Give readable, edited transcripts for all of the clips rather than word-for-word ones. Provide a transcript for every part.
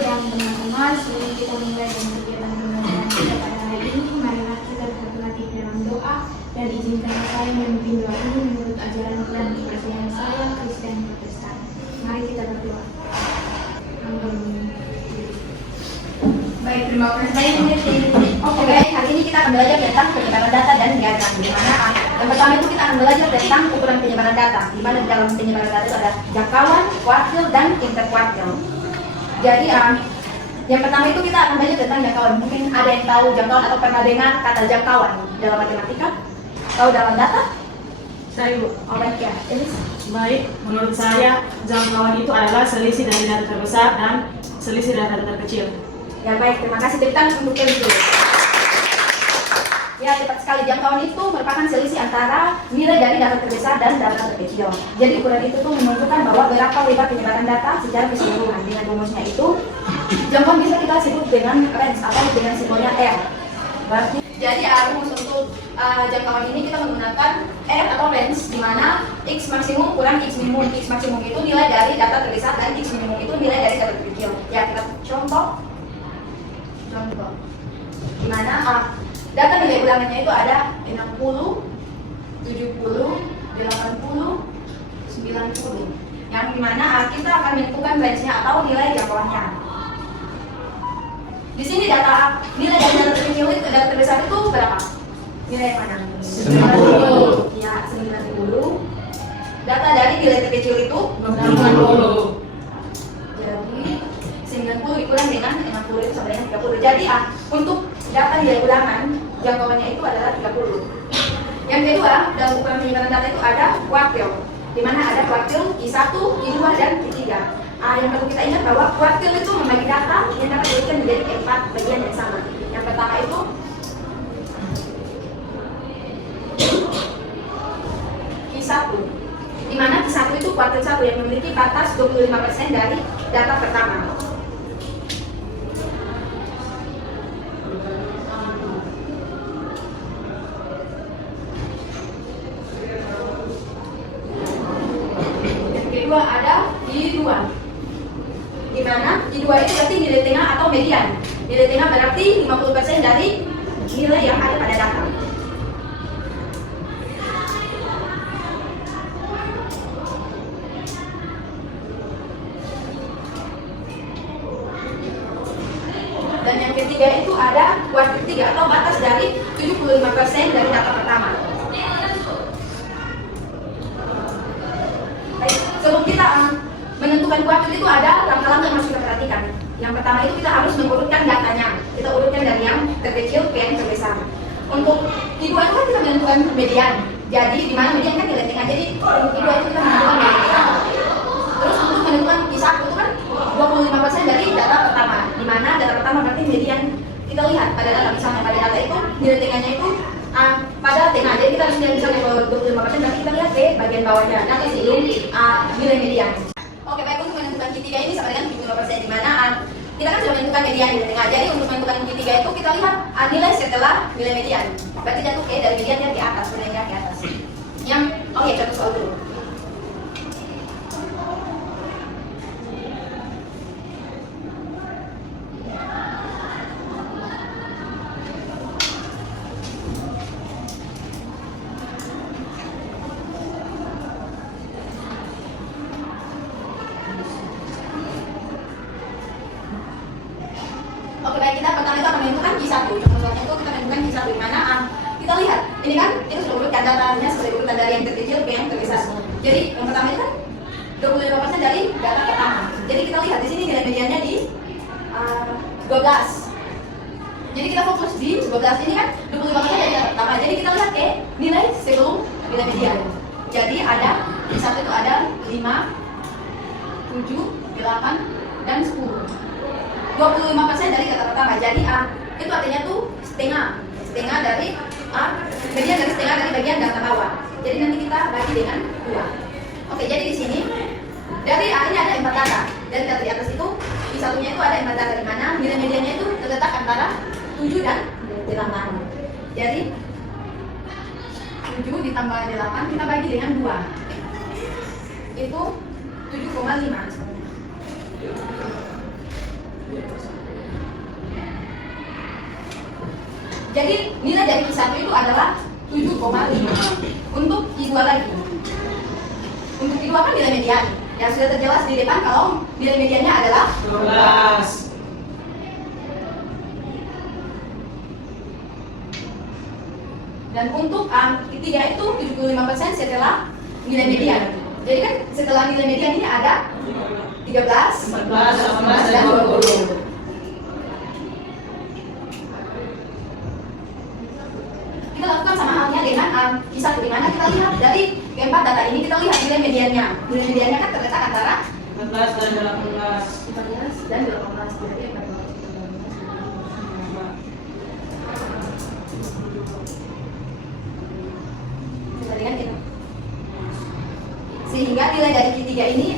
dan teman-teman, sebelum kita mulai dengan kegiatan pembelajaran kita pada hari ini, marilah kita berhati-hati dalam doa dan izinkan saya memimpin doa ini menurut ajaran dan kepercayaan saya Kristen Protestan. Mari kita berdoa. Amin. Baik, terima kasih. Oke, baik. Hari ini kita akan belajar tentang penyebaran data dan diagram. Di mana yang pertama itu kita akan belajar tentang ukuran penyebaran data. Di mana dalam penyebaran data itu ada jangkauan, kuartil, dan interkuartil. Jadi yang pertama itu kita akan belajar tentang jangkauan. Mungkin ada yang tahu jangkauan atau pernah dengar kata jangkauan dalam matematika? Tahu dalam data? Saya Bu. Oh, baik ya. Elis? Baik, menurut saya jangkauan itu adalah selisih dari data terbesar dan selisih dari data terkecil. Ya baik, terima kasih. Tepuk tangan untuk Elis dulu. Ya, tepat sekali. Jangkauan itu merupakan selisih antara nilai dari data terbesar dan data terkecil. Jadi ukuran itu tuh menunjukkan bahwa berapa lebar penyebaran data secara keseluruhan. Dengan rumusnya itu, jangkauan bisa kita sebut dengan range atau dengan simbolnya R. Berarti, jadi rumus untuk jangkauan ini kita menggunakan R atau range, di mana X maksimum kurang X minimum. X maksimum itu nilai dari data terbesar dan X minimum itu nilai dari data terkecil. Ya, kita contoh, di mana data nilai ulangannya itu ada 60, 70, 80, 90. Yang dimana kita akan menentukan range-nya atau nilai jangkauannya. Di sini nilai dari data terkecil itu, data terbesar itu berapa? Nilai yang mana? 90. Ya, 90. Data dari nilai terkecil itu 60. Jadi 90 dikurang dengan 60 itu sama dengan 30. Jadi untuk data nilai ulangan jangkauannya itu adalah 30. Yang kedua, dalam ukuran penyebaran data itu ada kuartil, di mana ada kuartil I1, I2, dan I3. Yang perlu kita ingat bahwa kuartil itu membagi data yang dapat diberikan menjadi 4 bagian yang sama. Yang pertama itu I1, di mana I1 itu kuartil 1 yang memiliki batas 25% dari data pertama. Kedua ada I2, di mana I2 itu berarti nilai tengah atau median. Nilai tengah berarti 50% dari nilai yang ada pada data. Dan yang ketiga itu ada kuartil 3 atau batas dari 75% dari data pertama. Sebelum kita menentukan kuartil itu ada langkah-langkah yang harus kita perhatikan. Yang pertama itu kita harus mengurutkan datanya. Kita urutkan dari yang terkecil ke yang terbesar. Untuk I2 itu kan kita menentukan median. Jadi di mana median kan nilai tengah. Jadi untuk I2 itu kita menentukan median. Terus untuk menentukan I1 itu kan 25% dari data pertama. Di mana data pertama berarti median. Kita lihat pada data, misalnya pada data itu nilai tengahnya itu pada tengah. Jadi kita harus lihat misalnya kalau 25%, berarti kita lihat ke bagian bawahnya. Nanti sebelum nilai median. Oke, baik, untuk menentukan Q3 ini sama dengan 75%, di mana kita kan sudah menentukan median di tengah. Jadi untuk menentukan Q3 itu kita lihat nilai setelah nilai median. Berarti jatuh ke dari median yang di atas, nilainya ke atas. Yang contoh soal dulu. Oke, baik, kita pertama itu akan menentukan Q1. Contohnya itu kita menentukan Q1, di mana kita lihat ini kan kita sudah urutkan datanya sesuai urutan dari yang terkecil ke yang terbesar. Jadi yang pertama itu kan 25% dari data pertama. Jadi kita lihat di sini nilai mediannya di 12. Jadi kita fokus di 12 ini kan 25% dari data pertama. Jadi kita lihat ke nilai sebelum nilai median. Jadi ada di satu itu ada 5, 7, 8, dan 10. 25% dari data pertama. Jadi itu artinya tuh setengah dari median dari setengah dari bagian data bawah. Jadi nanti kita bagi dengan 2. Oke, jadi di sini dari ini ada 4 data. Dari data di atas itu di satunya itu ada 4 data, di mana nilai mediannya itu terletak antara 7 dan 8. Jadi 7 ditambah 8 kita bagi dengan 2. Itu 7,5. Jadi nilai dari Q1 itu adalah 7,5. Untuk Q2 lagi. Untuk Q2 kan nilai median. Yang sudah terjelas di depan kalau nilai mediannya adalah 12. dan untuk Q3 itu 75% setelah nilai median. Jadi kan setelah nilai median ini ada 13, 14, 18, dan dan 20. 20. Kita lakukan sama halnya dengan Q1, di mana kita lihat dari keempat data ini kita lihat nilai mediannya. Nilai mediannya kan terletak antara 14 dan 18. 14 dan 18. Jadi 14. Kita lihat ini. Sehingga nilai dari Q3 ini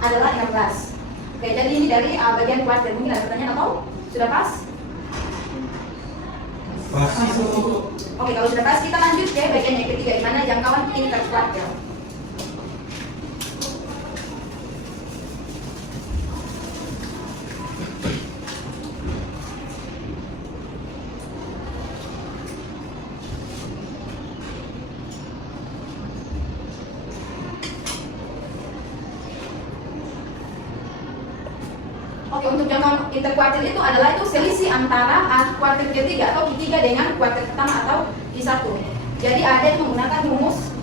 adalah 16. Oke, jadi ini dari bagian kuartil. Mungkin ada pertanyaan atau sudah pas? Pasti. Oke, kalau sudah pas kita lanjut ke bagian yang ketiga, di mana jangkauan interkuartil. Oke, untuk jangkauan interkuartil itu adalah itu selisih antara kuartil ketiga atau Q3 dengan kuartil pertama atau Q1. Jadi ada yang menggunakan rumus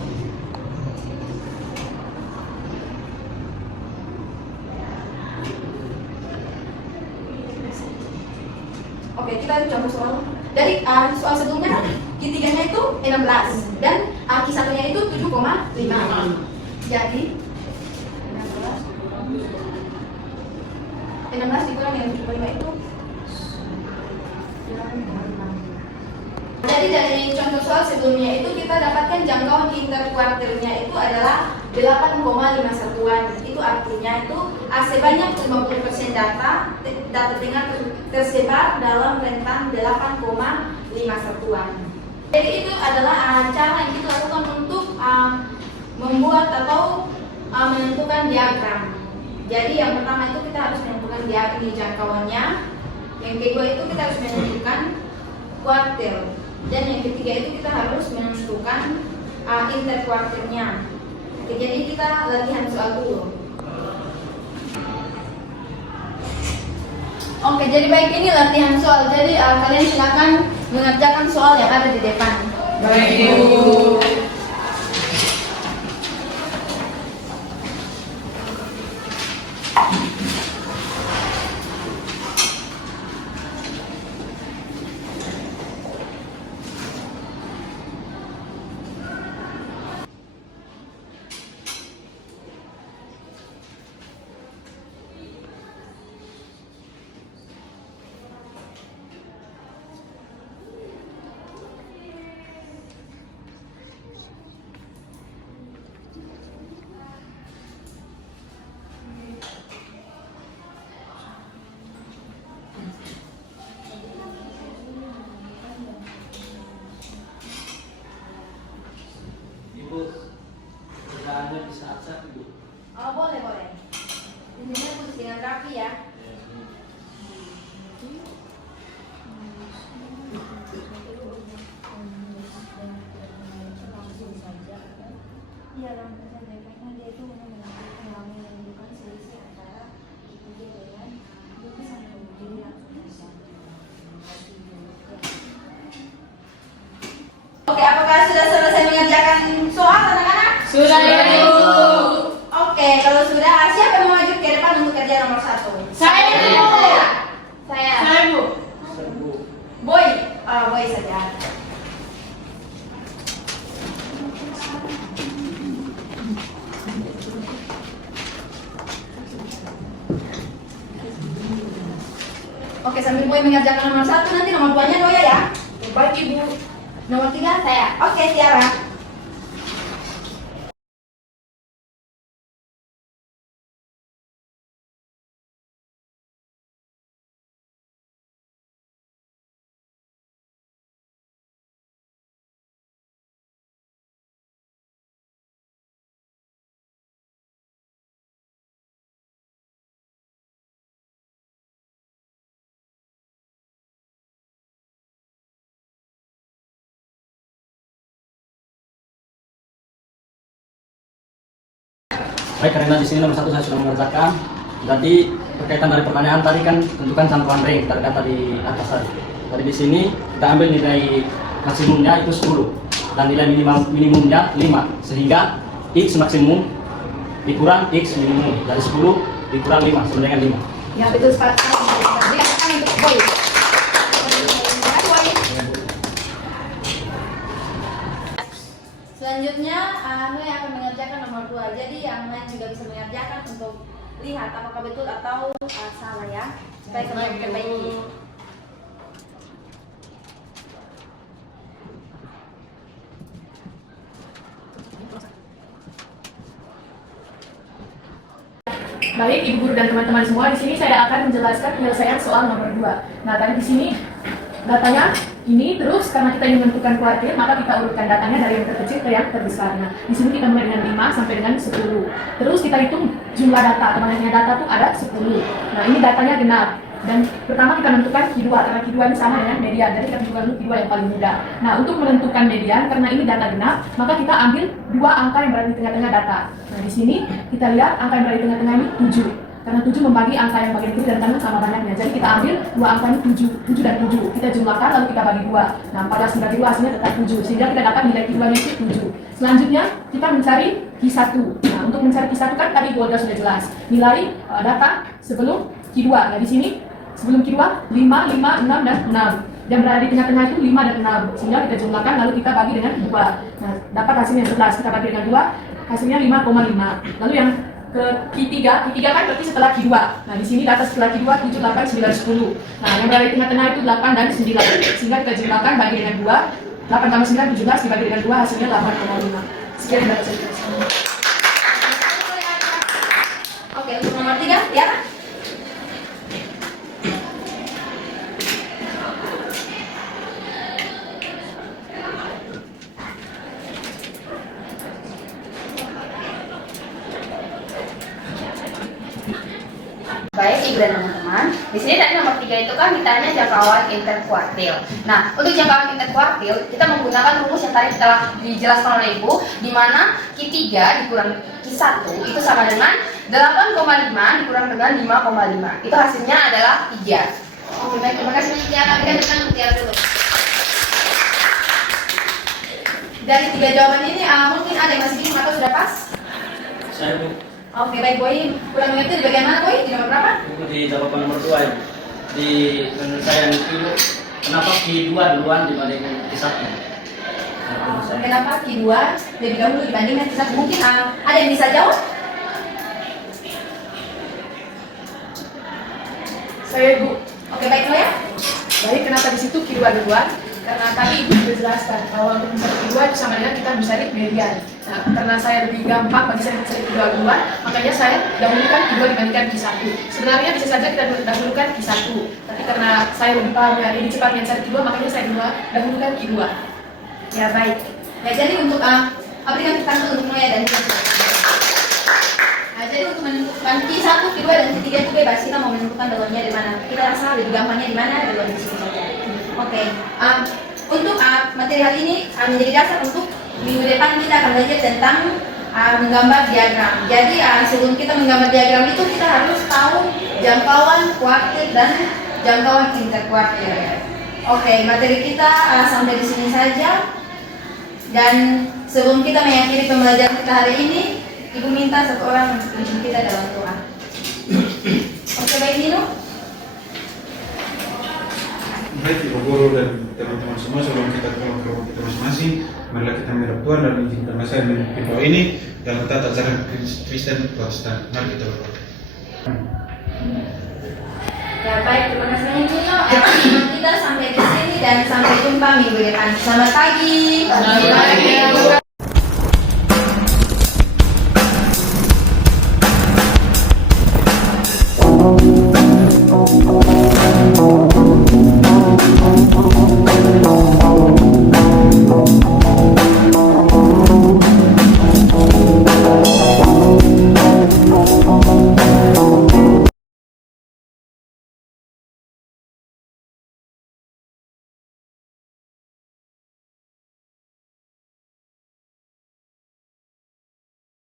Oke, kita contoh soal. Dari soal sebelumnya Q3-nya itu 16 dan Q1-nya itu 7,5. Jadi 16 dikurang dengan 75 itu. Jadi dari contoh soal sebelumnya itu kita dapatkan jangkauan interkuartilnya itu adalah 8,51-an. Itu artinya itu sebanyak 50% data tengah tersebar dalam rentang 8,51-an. Jadi itu adalah cara yang kita lakukan untuk membuat atau menentukan diagram. Jadi yang pertama itu kita harus menentukan ini jangkauannya. Yang kedua itu kita harus menentukan kuartil. Dan yang ketiga itu kita harus menentukan interkuartilnya. Oke, jadi kita latihan soal dulu. Oke, jadi baik ini latihan soal. Jadi kalian silakan mengerjakan soal yang ada di depan. Baik, Ibu. Ibu, pertanyaannya bisa acak Ibu. Oh, boleh, boleh. Ini tulis dengan rapi ya. Iya, langsung saja karena dia itu menunjukkan selisih antara itu dengan sama begini. Oke, apakah sudah selesai mengerjakan soal anak-anak? Sudah, Ibu. Oke, kalau sudah, siapa yang mau maju ke depan untuk kerja nomor 1? Saya, Ibu. Saya. Saya, Bu. Ibu. Boy. Boy saja. Oke, sambil Boy mengerjakan nomor 1, nanti nomor 2-nya Noya ya. Baik, Ibu. Nomor 3 saya. Oke, Tiara. Baik, karena di sini nomor 1 saya sudah mengerjakan. Jadi berkaitan dari pertanyaan tadi kan tentukan jangkauan ring terkata di atas tadi. Jadi di sini kita ambil nilai maksimumnya itu 10 dan nilai minimumnya 5, sehingga x maksimum dikurang x minimum dari 10 dikurang 5 sama dengan 5. Ya betul sekali. Jadi katakan untuk boy. Selanjutnya, Anu yang akan mengerjakan nomor 2. Jadi yang lain juga bisa mengerjakan untuk lihat apakah betul atau salah ya, supaya kalian perbaiki. Baik, Ibu Guru dan teman-teman semua, di sini saya akan menjelaskan penyelesaian soal nomor 2. Nah, tadi di sini datanya ini, terus karena kita ingin menentukan kuartil, maka kita urutkan datanya dari yang terkecil ke yang terbesar. Nah, di sini kita mulai dengan 5 sampai dengan 10. Terus kita hitung jumlah data, teman-teman data tuh ada 10. Nah, ini datanya genap. Dan pertama kita menentukan Q2, karena Q2 ini sama dengan median, jadi kita tentukan dulu Q2 yang paling mudah. Nah, untuk menentukan median, karena ini data genap, maka kita ambil 2 angka yang berada di tengah-tengah data. Nah, di sini kita lihat angka yang berada di tengah-tengah ini 7. Karena 7 membagi angka yang bagian kiri dan kanan sama banyaknya. Jadi kita ambil 2 angka ini 7 dan 7. Kita jumlahkan lalu kita bagi 2. Nah, 14 dibagi 2 hasilnya tetap 7. Sehingga kita dapat nilai Q2-nya itu 7. Selanjutnya kita mencari Q1. Nah, untuk mencari Q1 kan tadi Golda sudah jelas. Nilai data sebelum Q2. Nah, di sini sebelum Q2 5, 5, 6, dan 6. Dan berada di tengah-tengah itu 5 dan 6. Sehingga kita jumlahkan lalu kita bagi dengan 2. Nah, dapat hasilnya 11. Kita bagi dengan 2, hasilnya 5,5. Lalu yang ke Q3 kan berarti setelah Q2. Nah, di sini data setelah Q2 7, 8, 9, 10. Nah, yang berada di tengah-tengah itu 8 dan 9. Sehingga kita jumlahkan bagi dengan 2. 8 tambah 9, 17, dibagi dengan 2, hasilnya 8,5. Sekian yang dapat saya jelaskan. Oke, untuk nomor 3 ya. Baik, Ibu dan teman-teman. Di sini tadi nomor 3 itu kan ditanya jangkauan interkuartil. Nah, untuk jangkauan interkuartil kita menggunakan rumus yang tadi telah dijelaskan oleh Ibu, di mana Q3 dikurang Q1 itu sama dengan 8,5 dikurang dengan 5,5. Itu hasilnya adalah 3. Oke, baik, terima kasih Tiara. Kami kan datang Tiara dulu. Dari 3 jawaban ini mungkin ada yang masih bingung atau sudah pas? Saya Bu, Oke, baik Boy. Kurang mengerti di bagian mana Boy? Di nomor berapa? itu di jawaban nomor 2 ya. Di menurut saya itu kenapa Q2 duluan dibanding Q1? Kenapa Q2 lebih dahulu dibandingkan Q1? Mungkin ada yang bisa jawab? Saya Ibu. Oke, baik Noya. Baik, kenapa di situ Q2 duluan? Karena tadi Ibu sudah jelaskan bahwa untuk mencari Q2 itu sama dengan kita mencari median. Nah, karena saya lebih gampang bagi saya mencari Q2 duluan, makanya saya dahulukan Q2 dibandingkan Q1. Sebenarnya bisa saja kita dahulukan Q1, tapi karena saya lebih paham ya ini cepat mencari Q2, makanya saya dahulukan Q2. Ya, baik. Ya, jadi untuk berikan tanda untuk Noya dan Q2. Nah, jadi untuk menentukan Q1, Q2 dan Q3 itu bebas. Kita mau menentukan dalamnya di mana. Kita rasa lebih gampangnya di mana, di luar di sini saja. Oke. Untuk materi hari ini menjadi dasar untuk minggu depan kita akan belajar tentang menggambar diagram. Jadi sebelum kita menggambar diagram itu kita harus tahu jangkauan kuartil dan jangkauan interkuartil. Oke, materi kita sampai di sini saja. Dan sebelum kita mengakhiri pembelajaran kita hari ini, Ibu minta satu orang untuk pimpin kita dalam doa. Oke, baik Nino. Baik, Ibu Guru dan teman-teman semua, sebelum kita ke kelompok kita masing-masing, marilah kita menghadap Tuhan dan izinkan saya memimpin doa ini dalam tata cara Kristen Protestan. Mari kita berdoa. Ya baik, terima kasih banyak Nino. Kita sampai di sini dan sampai jumpa minggu depan. Selamat pagi. Selamat pagi.